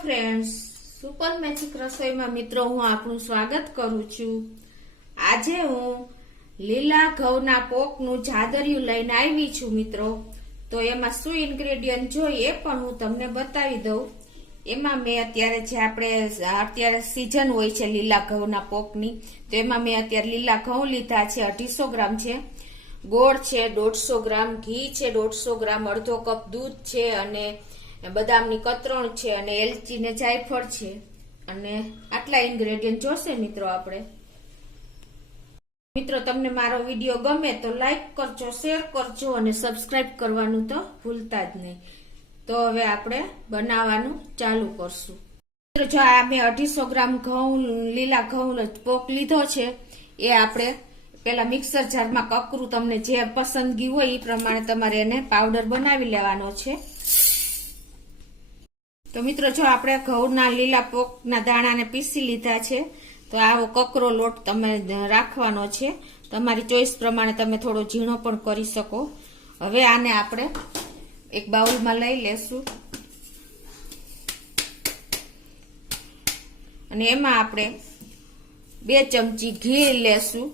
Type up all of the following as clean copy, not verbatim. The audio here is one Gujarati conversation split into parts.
ફ્રેન્ડ્સ, સુપર મેજિક રસોઈમાં મિત્રો હું આપનું સ્વાગત કરું છું। આજે હું લીલા ઘઉંના પોકનું જાદરિયું લઈને આવી છું મિત્રો। તો એમાં શું ઇન્ગ્રેડિયન્ટ જોઈએ એ પણ હું તમને બતાવી દઉં। એમાં મેં અત્યારે સીઝન હોય છે લીલા ઘઉંના પોકની, તો એમાં મેં અત્યારે લીલા ઘઉં લીધા છે 250 ગ્રામ છે, ગોળ છે 150 ગ્રામ, ઘી છે 150 ગ્રામ, અડધો કપ દૂધ છે અને બદામની કતરણ છે અને એલચી ને જાયફળ છે અને આટલા ઇન્ગ્રેડિયન્ટ જોશે મિત્રો આપણે। મિત્રો તમને મારો વિડીયો ગમે તો લાઈક કરજો, શેર કરજો અને સબસ્ક્રાઇબ કરવાનું તો ભૂલતા જ નહીં। તો હવે આપણે બનાવવાનું ચાલુ કરશું। મિત્રો જો આ મેં 250 ગ્રામ ઘઉં લીલા ઘઉં પોક લીધો છે, એ આપણે પેલા મિક્સર જારમાં કકરું તમને જે પસંદગી હોય એ પ્રમાણે તમારે એને પાવડર બનાવી લેવાનો છે। તો મિત્રો જો આપણે ઘઉંના લીલા પોકના દાણાને પીસી લીધા છે, તો આવો કકરો લોટ તમે રાખવાનો છે, તમારી ચોઈસ પ્રમાણે તમે થોડો ઝીણો પણ કરી શકો। હવે આને આપણે એક બાઉલમાં લઈ લેશું અને એમાં આપણે 2 ચમચી ઘી લેશું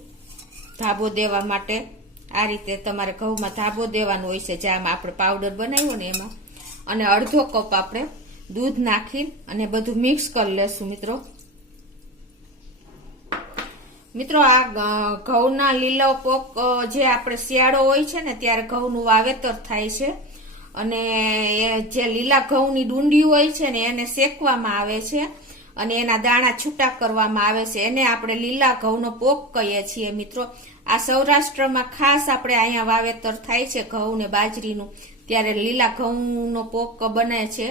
ધાબો દેવા માટે। આ રીતે તમારે ઘઉંમાં ધાબો દેવાનો હોય છે, જેમાં આપણે પાવડર બનાવ્યો ને એમાં, અને અડધો કપ આપણે દૂધ નાખી અને બધું મિક્સ કરી લેશું મિત્રો આ ઘઉંના લીલો પોક જે આપણે શિયાળો હોય છે ને ત્યારે ઘઉંનું વાવેતર થાય છે અને જે લીલા ઘઉંની ડુંડી હોય છે ને એને શેકવામાં આવે છે અને એના દાણા છૂટા કરવામાં આવે છે, એને આપણે લીલા ઘઉંનો પોક કહીએ છીએ મિત્રો। આ સૌરાષ્ટ્રમાં ખાસ આપણે અહીંયા વાવેતર થાય છે ઘઉં ને બાજરીનું, ત્યારે લીલા ઘઉંનો પોક બને છે।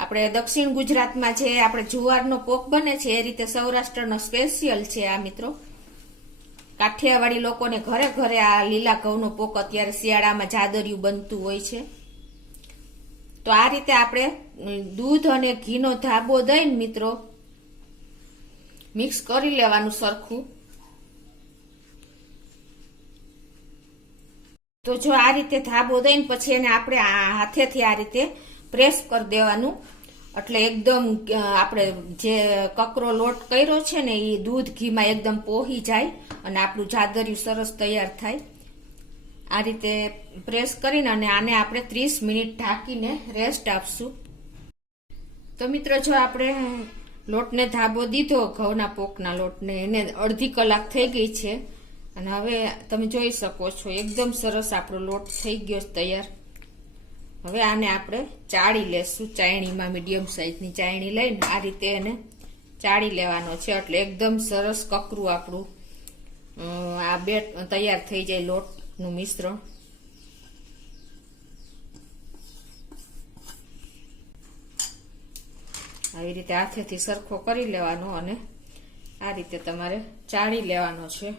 આપણે દક્ષિણ ગુજરાતમાં જે આપણે જુવારનો પોક બને છે એ રીતે સૌરાષ્ટ્રનો સ્પેશિયલ છે આ મિત્રો। કાઠિયાવાડી લોકોને ઘરે ઘરે આ લીલા ઘઉંનો પોક અત્યારે શિયાળામાં જાદરિયું બનતું હોય છે। તો આ રીતે આપણે દૂધ અને ઘીનો ધાબો દઈને મિત્રો મિક્સ કરી લેવાનું સરખું। તો જો આ રીતે ધાબો દઈને પછી એને આપણે હાથેથી આ રીતે પ્રેસ કરી દેવાનું, એટલે એકદમ આપણે જે કકરો લોટ કર્યો છે ને એ દૂધ ઘીમાં એકદમ પોહી જાય અને આપણું જાદરિયું સરસ તૈયાર થાય। આ રીતે પ્રેસ કરીને અને આને આપણે 30 મિનિટ ઢાંકીને રેસ્ટ આપશું। તો મિત્રો જો આપણે લોટને ધાબો દીધો ઘઉંના પોકના લોટને, એને અડધી કલાક થઈ ગઈ છે અને હવે તમે જોઈ શકો છો એકદમ સરસ આપણો લોટ થઈ ગયો તૈયાર। હવે આને આપણે ચાળી લેશું ચાયણીમાં, મીડિયમ સાઈઝની ચાયણી લઈને આ રીતે એને ચાળી લેવાનો છે, એટલે એકદમ સરસ કકરું આપણું આ બેટ તૈયાર થઈ જાય લોટનું મિશ્રણ। આવી રીતે હાથેથી સરખો કરી લેવાનો અને આ રીતે તમારે ચાળી લેવાનો છે।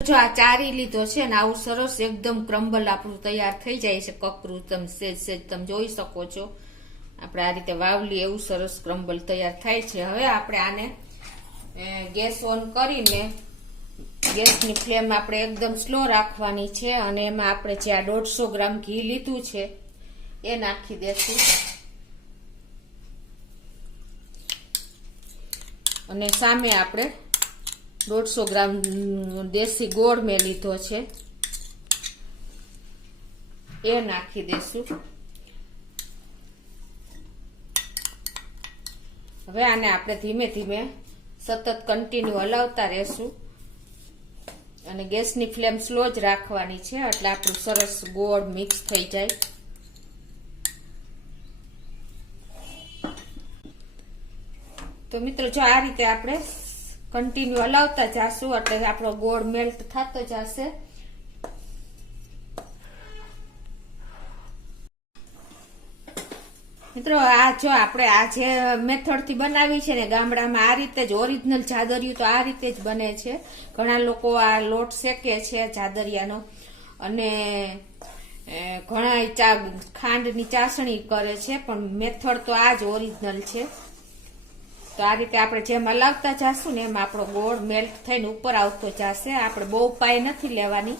જો આ ચારી લીધો છે ને આવું સરસ એકદમ ક્રમ્બલ આપણું તૈયાર થઈ જાય છે કકરું, તમે સેજ તમે જોઈ શકો છો આપણે આ રીતે વાવલી એવું સરસ ક્રમ્બલ તૈયાર થાય છે। હવે આપણે આને ગેસ ઓન કરીને ગેસની ફ્લેમ આપણે એકદમ સ્લો રાખવાની છે અને એમાં આપણે જે આ 150 ગ્રામ ઘી લીધું છે એ નાખી દેશું અને સામે આપણે 150 ગ્રામ દેશી ગોળ મેં લીધો છે એ નાખી દેશું। હવે આને આપણે ધીમે ધીમે સતત કન્ટિન્યુ હલાવતા રહેશું અને ગેસની ફ્લેમ સ્લો જ રાખવાની છે, એટલે આપણું સરસ ગોળ મિક્સ થઈ જાય। તો મિત્રો જો આ રીતે આપણે કન્ટિન્યુ હલાવતા જશું એટલે આપણો ગોળ મેલ્ટ થતો જશે। મિત્રો આ જો આપણે આ જે મેથડ થી બનાવી છે ને ગામડામાં આ રીતે જ ઓરિજિનલ જાદરિયું તો આ રીતે જ બને છે। ઘણા લોકો આ લોટ શેકે છે જાદરિયાનો અને ઘણા ખાંડની ચાસણી કરે છે, પણ મેથડ તો આ જ ઓરિજિનલ છે। તો આ રીતે આપણે જેમ હલાવતા જાશું ને એમ આપણો ગોળ મેલ્ટ થઈને ઉપર આવતો જશે. આપણે બહુ પાઈ નથી લેવાની,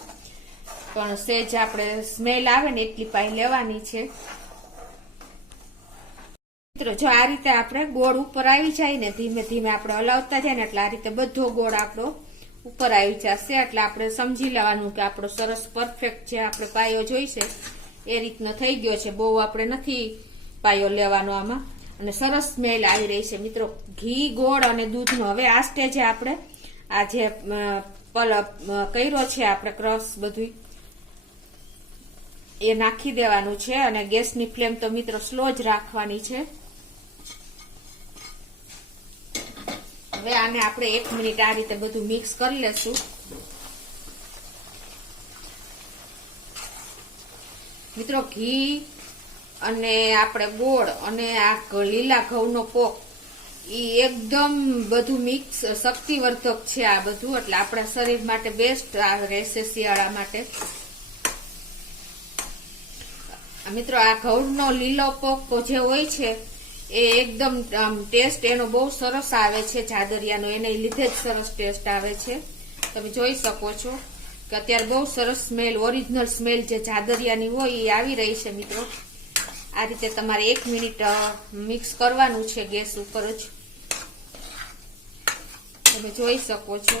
પણ સેજ આપણે સ્મેલ આવે ને એટલી પાઈ લેવાની છે. મિત્રો જો આ રીતે આપણે ગોળ ઉપર આવી જાય ને ધીમે ધીમે આપણે હલાવતા જાય ને એટલે આ રીતે બધો ગોળ આપણો ઉપર આવી જશે. એટલે આપણે સમજી લેવાનું કે આપણો સરસ પરફેક્ટ જે આપણે પાયો જોઈશે એ રીતનો થઈ ગયો છે. બહુ આપણે નથી પાયો લેવાનો આમાં, અને સરસ સ્મેલ આવી રહી છે મિત્રો ઘી, ગોળ અને દૂધનો. હવે આ સ્ટેજે આપણે આ જે કર્યો છે આપણે ક્રશ બધું એ નાખી દેવાનું છે, અને ગેસની ફ્લેમ તો મિત્રો સ્લો જ રાખવાની છે. હવે આને આપણે 1 મિનિટ આ રીતે બધું મિક્સ કરી લેશું. મિત્રો ઘી અને આપણે ગોળ અને આ લીલા ઘઉંનો પોક ઈ એકદમ બધું મિક્સ શક્તિવર્ધક છે આ બધું, એટલે આપણા શરીર માટે બેસ્ટ રહેશે શિયાળા માટે. મિત્રો આ ઘઉંનો લીલો પોક જે હોય છે એ એકદમ ટેસ્ટ એનો બહુ સરસ આવે છે જાદરિયાનો, એને લીધે જ સરસ ટેસ્ટ આવે છે. તમે જોઈ શકો છો કે અત્યારે બહુ સરસ સ્મેલ, ઓરિજિનલ સ્મેલ જે જાદરિયાની હોય એ આવી રહી છે મિત્રો. આ રીતે તમારે 1 મિનિટ મિક્સ કરવાનું છે ગેસ ઉપર જ. તમે જોઈ શકો છો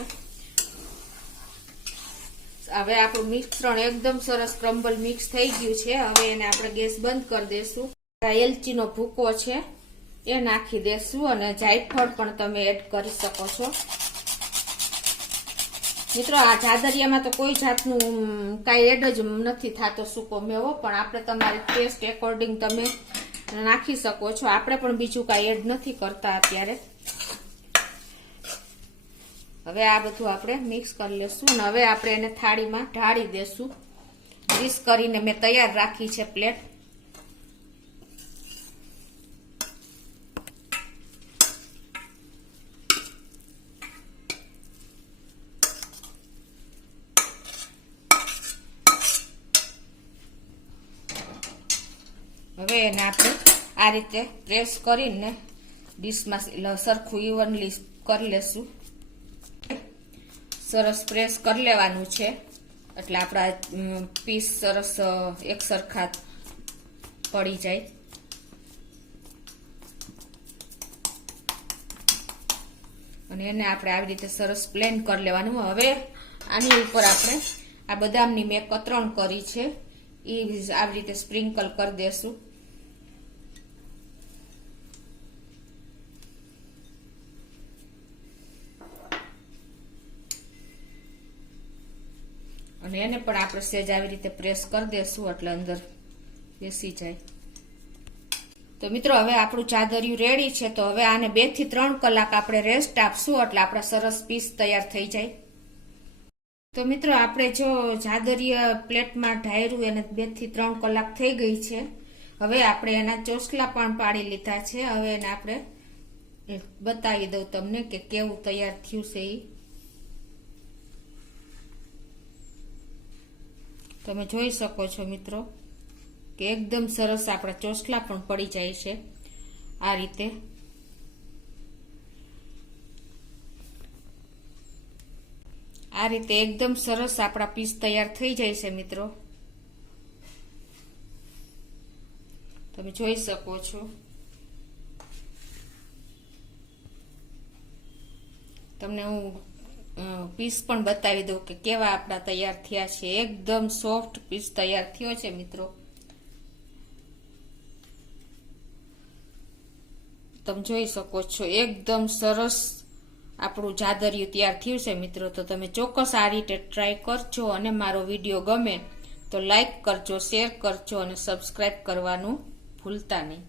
હવે આપણું મિશ્રણ એકદમ સરસ ક્રમ્બલ મિક્સ થઈ ગયું છે. હવે એને આપણે ગેસ બંધ કરી દેશું. એલચીનો ભૂકો છે એ નાખી દેશું, અને જાયફળ પણ તમે એડ કરી શકો છો. મિત્રો આ જાદરિયામાં તો કોઈ જાતનું કાંઈ એડ જ નથી થતો સૂકો મેવો, પણ આપણે તમારી ટેસ્ટ એકોર્ડિંગ તમે નાખી શકો છો. આપણે પણ બીજું કાંઈ એડ નથી કરતા અત્યારે. હવે આ બધું આપણે મિક્સ કરી લેશું, અને હવે આપણે એને થાળીમાં ઢાળી દેશું. ડીશ કરીને મેં તૈયાર રાખી છે પ્લેટ. હવે એને આપણે આ રીતે પ્રેસ કરીને ડીશમાં સરખું ઇવનલી કરી લેશું. સરસ પ્રેસ કરી લેવાનું છે એટલે આપણા પીસ સરસ એક સરખા પડી જાય. અને એને આપણે આવી રીતે સરસ પ્લેન કરી લેવાનું. હવે આની ઉપર આપણે આ બદામની મેં કતરણ કરી છે એ આવી રીતે સ્પ્રિંકલ કરી દેશું. અને એને પણ આપણે સેજ આવી રીતે પ્રેસ કરી દેશું એટલે અંદર બેસી જાય. તો મિત્રો હવે આપણું ચાદરિયું રેડી છે. તો હવે આને 2 થી 3 કલાક આપણે રેસ્ટ આપશું એટલે આપણા સરસ પીસ તૈયાર થઈ જાય. તો મિત્રો આપણે જો ચાદરિયા પ્લેટમાં ઢાર્યું એને 2 થી 3 કલાક થઈ ગઈ છે. હવે આપણે એના ચોસલા પણ પાડી લીધા છે. હવે એને આપણે બતાવી દઉં તમને કે કેવું તૈયાર થયું છે. તમે જોઈ શકો છો મિત્રો કે એકદમ સરસ આપણા ચોસલા પણ પડી જાય છે આ રીતે. આ રીતે એકદમ સરસ આપણા પીસ તૈયાર થઈ જાય છે મિત્રો. તમે જોઈ શકો છો. તમને હું પીસ પણ બતાવી દઉં કે કેવા આપણા તૈયાર થયા છે. એકદમ સોફ્ટ પીસ તૈયાર થયો છે મિત્રો. તમે જોઈ શકો છો એકદમ સરસ આપણું જાદરિયું તૈયાર થયું છે મિત્રો. તો તમે ચોક્કસ આ રીતે ટ્રાય કરજો, અને મારો વિડીયો ગમે તો લાઈક કરજો, શેર કરજો અને સબસ્ક્રાઇબ કરવાનું ભૂલતા નહીં.